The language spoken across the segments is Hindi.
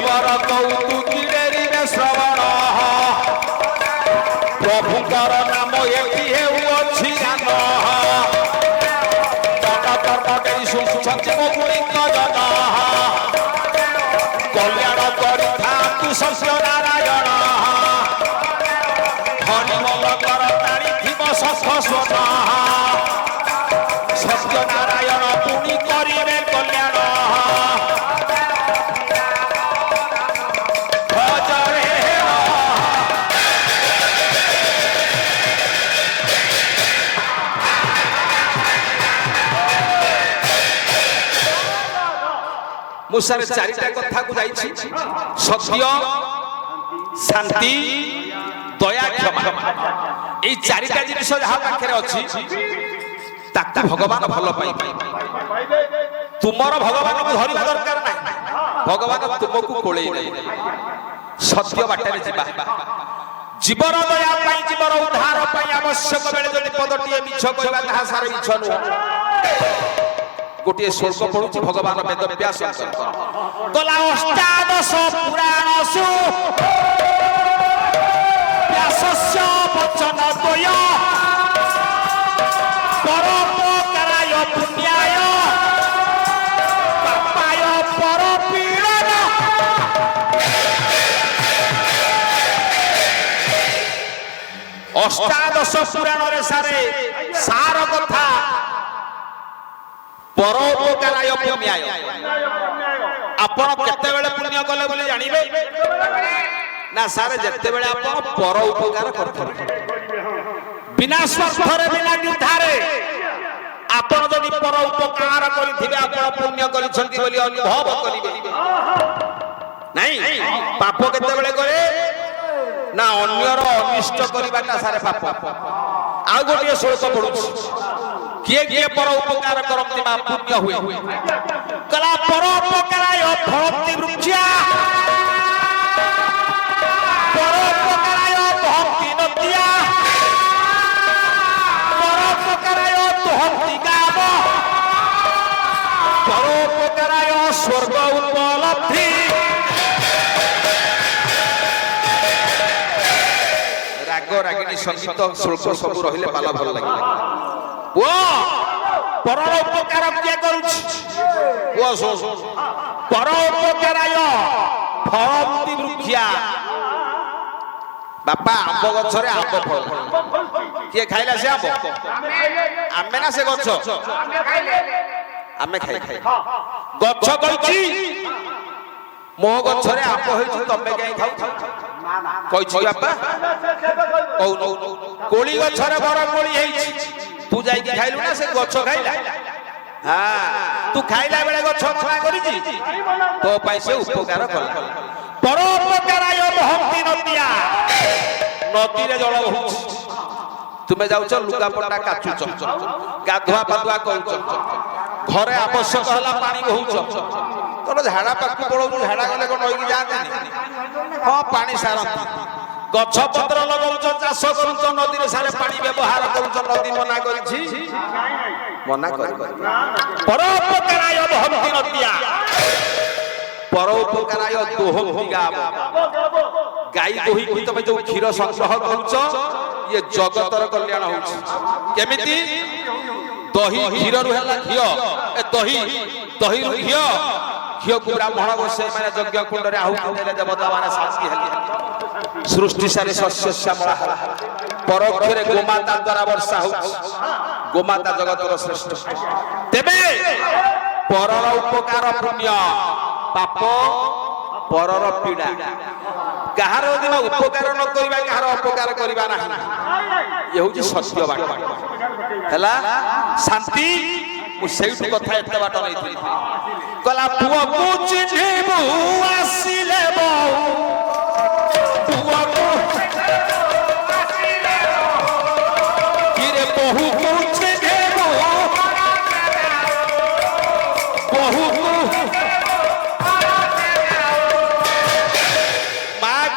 ନିରବର କୌତୁକିରେ ଶ୍ରବଣ ପ୍ରଭୁଙ୍କର ନାମ ଏଠି ହେଉଅଛି ଗାନ ଶୁଣୁଛନ୍ତି ମୋ ଗୁଣିଙ୍କ ଜନ କଲ୍ୟାଣ କରିଥାନ୍ତୁ ସସ୍ୟ ନାରାୟଣ ହରିମଲଙ୍କର ଟାଣିଥିବ ଶଙ୍ଖ ସ୍ୱନ ସତ୍ୟ ନାରାୟଣ ପୁଣି କରିବେ କଲ୍ୟାଣ ମୁଁ ସାର୍ ଚାରିଟା କଥାକୁ ଯାଇଛି ସତ୍ୟ ଶାନ୍ତି ଦୟା କ୍ଷମା ଏଇ ଚାରିଟା ଜିନିଷ ଯାହା ପାଖରେ ଅଛି ତାକୁ ଭଗବାନ ଭଲ ପାଇବେ ତୁମର ଭଗବାନକୁ ଧରିବା ଦରକାର ନାହିଁ ଭଗବାନ ତୁମକୁ କୋଳେଇ ନେବେ ସତ୍ୟ ବାଟରେ ଯିବା ଜୀବନ ଦୟା ପାଇଁ ଜୀବନ ଉଦ୍ଧାର ପାଇଁ ଆବଶ୍ୟକ ବେଳେ ଯଦି ପଦଟିଏ ମିଛ କହିବା ତାହା ସାରା ମିଛ ନୁହଁ गोटे श्लोक पढ़ुची भगवान वेद व्यास गला अष्टादश पुराणसु व्यासस्य वचन द्वय परोपकाराय पुण्याय पापाय परपीडन अष्टादश पुराण रे सारे सार कथा परोपकाराय पुण्याय आपण केते बेले पुण्य कले बोली जानिबे ना सारे जेते बेले आपण पर उपकार करथि बिना स्वार्थरे बिना निर्धारे आपण जदि पर उपकार करिथिबे आपण पुण्य करिसंती बोली अनुभव करिबे नाही पाप केते बेले करे ना अन्यर अनिष्ट करिबाटा सारे पाप आ गोटे श्लोक पढुछि किए किए पर उपकार करती बा पुण्य हुए कला पर उपकाराय भक्ति वृक्षा पर उपकाराय भक्ति नदिया पर उपकाराय भक्ति गाव पर उपकाराय स्वर्ग उपलब्धि राग रागिनी संगीत श्लोक सब रहिले पाला भल लागिला वो परोपकार किए करूछ वो सो परोपकाराय भक्ति वृक्षा बापा आंब गछरे आंब फल किए खाइला से आंब आमे ना से गछ आमे खाइ गछ कहछि मो गछरे आंब होइछि तमे काई खाउ कहछि बापा कहू कोली गछरे बड़ कोली हेइछि तू जाई के खाइलु ना से गछ खाइला हां तू खाइला बेले गछ मना करिछि तो पई से उपकार कला परोपकाराय भक्ति नदिया नदी रे जल बहुछ तुमे जाउछ लुगा पटा काचुछ गाधुआ पाधुआ करूछ घरे आवश्यक हला पानी बहुछ तोर झाडा पाकु पळौ झाडा गले कोन होई जाते हां पानी सारंती गछ पत्र लगाउछ चाष करूछ नदी रे सारे पानी व्यवहार करूछ नदी मना करिछि मना कर परोपकाराय भक्ति नदिया परोपकाराय दोहंती गाव गाई दोही की तमे जो क्षीर संग्रह करूछ ये जगतर कल्याण होउछ केमिति दही क्षीर रु हला घियो ए दही दही रु घियो घियो को ब्राह्मण गोसे माने यज्ञ कुंड रे आहुति देले देवता माने शांति हेली सृष्टि सारे शस्य श्यामला परोक्ष रे गोमाता द्वारा वर्षा होउछ गोमाता जगतर श्रेष्ठ तेबे परर उपकार पुण्य पाप परर पीड़ा कहार दिन उपकार न करिबा कहार अपकार करिबा नाही ये होची सत्य बाट हला शांति मु सेउठ कथा एते बाट नैथि कला पुआ को चिन्हिबु आसिले बहु पुआ को आसिले किरे बहु को चिन्हिबु बहु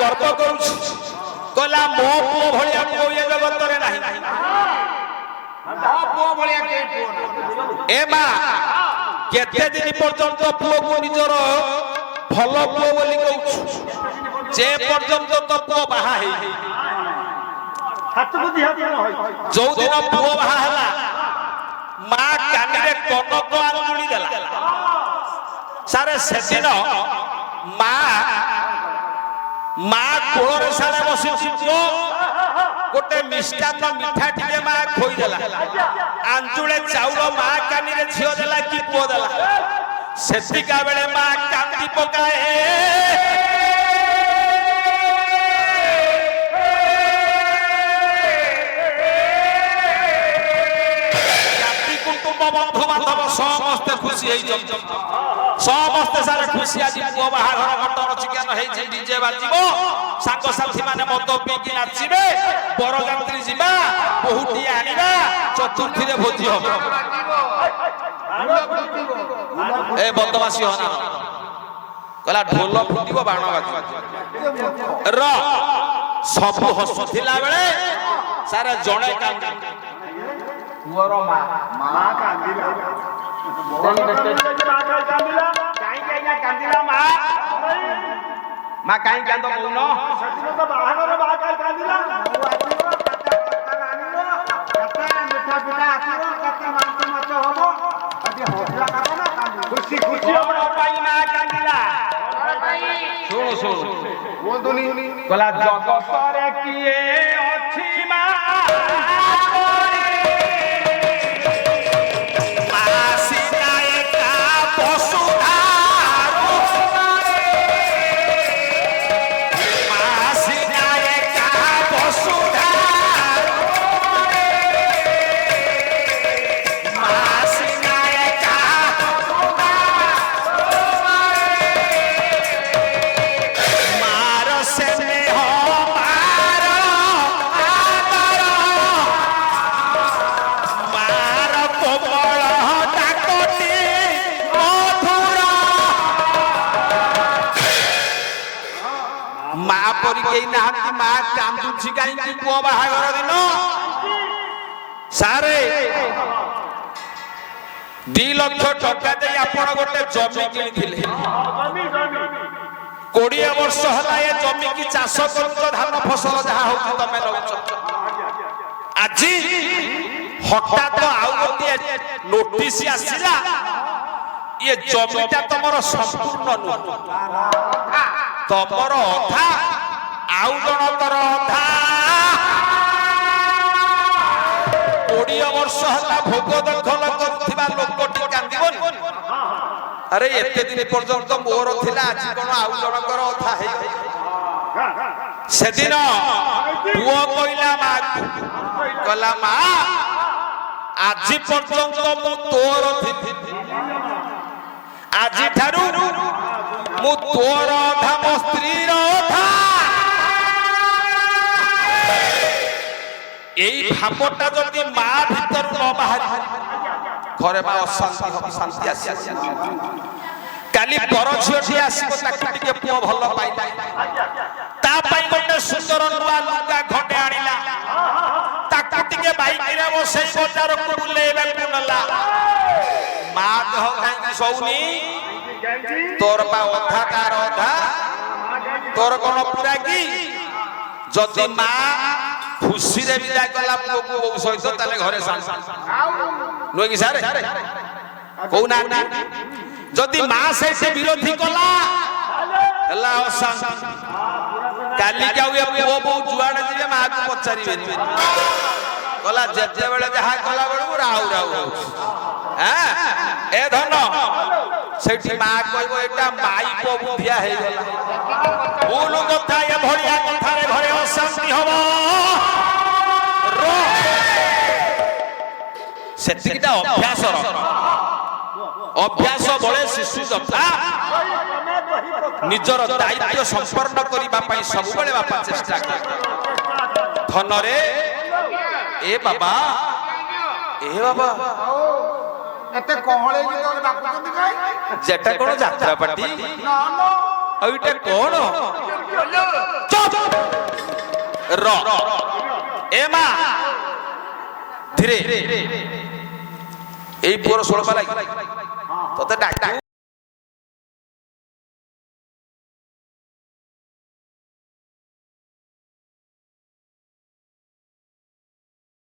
गर्व करूछ कला मो पुओ भलिया को ये जगत रे नाही मो पुओ भलिया के पुओ ए मा केते दिन पर्यंत पुओ को निजर भल पुओ बोली कहू କହୁଛୁ ଯେ ପର୍ଯ୍ୟନ୍ତ ତ ପୁଅ ବାହା ହେଇନି ଯୋଉ ଦିନ ପୁଅ ବାହା ହେଲା ମା କାନିରେ କନକ ଆଙ୍ଗୁଳି ଦେଲା ସାରେ ସେଦିନ ମା କୋଳରେ ସାରେ ବସିଛି ପୁଅ ଗୋଟେ ମିଷ୍ଟାନ୍ନ ମିଠା ଟିକେ ମା ଖୋଇଦେଲା ଆଞ୍ଜୁଳେ ଚାଉଳ ମା କାନିରେ ଝିଅ ଦେଲା କି ପୁଅ ଦେଲା ସେତିକା ବେଳେ ମା କାନ୍ଦି ପକାଏ ଜାତି କୁଟୁମ୍ବ ବନ୍ଧୁ ବାନ୍ଧବ ସମସ୍ତେ ଖୁସି ହେଇଛନ୍ତି ସମସ୍ତେ ସାରେ ଖୁସି ଆଜି ପୁଅ ବାହାଘର ମଟନ ଚିକେନ ହେଇଛି ଡିଜେ ବାଜିବ ସାଙ୍ଗସାଥୀ ମାନେ ମଦ ପିଇକି ନାଚିବେ ବରଯାତ୍ରୀ ଯିବା ବହୁଟିଏ ଆଣିବା ଚତୁର୍ଥୀରେ ଭୋଜି ହବ ଏ ବଦମାସି ହନା କହିଲା ଢୋଲ ଫୁଟିବ ବାଣ ବାଜିବ ର ସବୁ ହସୁଥିଲା ବେଳେ ସାରା ଜଣେ କାନ୍ଦି ପୁଅର ମା କାନ୍ଦିଲା ମା କାହିଁ କାନ୍ଦ କହୁନ କହିଲା ଜଗତରେ କିଏ ଅଛି ମା ମା କାନ୍ଦୁଛି କାହିଁକି ପୁଅ ବାହାଘର ଦିନ ସାରେ 2 ଲକ୍ଷ ଟଙ୍କା ଦେଇ ଆପଣ ଗୋଟେ ଜମି କିଣିଥିଲେ 20 ବର୍ଷ ହେଲା ଏ ଜମିକି ଚାଷ କରୁଛ ଧାନ ଫସଲ ଯାହା ହଉଛି ତମେ ରହୁଛ ଆଜି ହଠାତ ଆଉ ଗୋଟିଏ ନୋଟିସ ଆସିଲା ଏ ଜମିଟା ତମର ସମ୍ପୂର୍ଣ୍ଣ ନୁହଁ ତମର ଅଧା ଆଉ ଜଣଙ୍କର ଅଧା 20 ବର୍ଷ ହେଲା ଭୋଗ ଦଖଲ କରୁଥିବା ଲୋକଟି କାନ୍ଦିବନି ଆରେ ଏତେ ଦିନ ପର୍ଯ୍ୟନ୍ତ ମୋର ଥିଲା ଆଜି କଣ ଆଉ ଜଣଙ୍କର ଅଧା ହେଇଗଲା ସେଦିନ ପୁଅ କହିଲା ମା କହିଲା ମା ଆଜି ପର୍ଯ୍ୟନ୍ତ ମୁଁ ତୋର ଥିଲି ଆଜିଠାରୁ ମୁଁ ତୋର ଅଧା ମୋ ସ୍ତ୍ରୀର ଅଧା এই ভাবটা যদি মা ভিতর ন বাহারি ঘরে মা অশান্তি হবে শান্তি আসি কালি বড় ঝিওটি আসিব তাকে টিকে পুଅ ଭଲ পাইলা তা পাই ଗୋଟେ ସୁନ୍ଦର ନୂଆ ଲୁଗା ଘଟେ ଆଣିଲା ତାକୁ ଟିକେ ବାଇକରେ ବସେଇ ବଜାରକୁ ବୁଲେଇବାକୁ ନେଲା ମା ଦେହ କାହିଁକି ଶୋଉନି ତୋର ପା ଅଧା ତାର ଅଧା ତୋର କଣ ପୁରା କି ଯଦି ମା खुशी रे विदा कला पुओ को सहित ताले घरे शांति नुहे कि सारे कहू ना जदि मां से विरोधी कला हला अशांति काली जाऊ ए पुओ बो जुआडे जिवे मां को पचारिबे कला जेजे बेले जहा कला बेले राउ राउ हैं ए धन सेठी मां कहबो एटा माई को बुधिया हे गेला बोलु कथा ए भड़िया कथा रे घरे अशांति हबो सेतिकिटा अभ्यास बळे शिशु जथा निजर दायित्व संपूर्ण करिबा पई सब बेले बापा चेष्टा करे धन रे ए बाबा एते कोहळे जी तो डाकुचंदी काई जेटा कोन यात्रा पार्टी ना ना ओइटा कोन चुप र ए मा धीरे এই পুরো 16 পালাই তোতে ডাক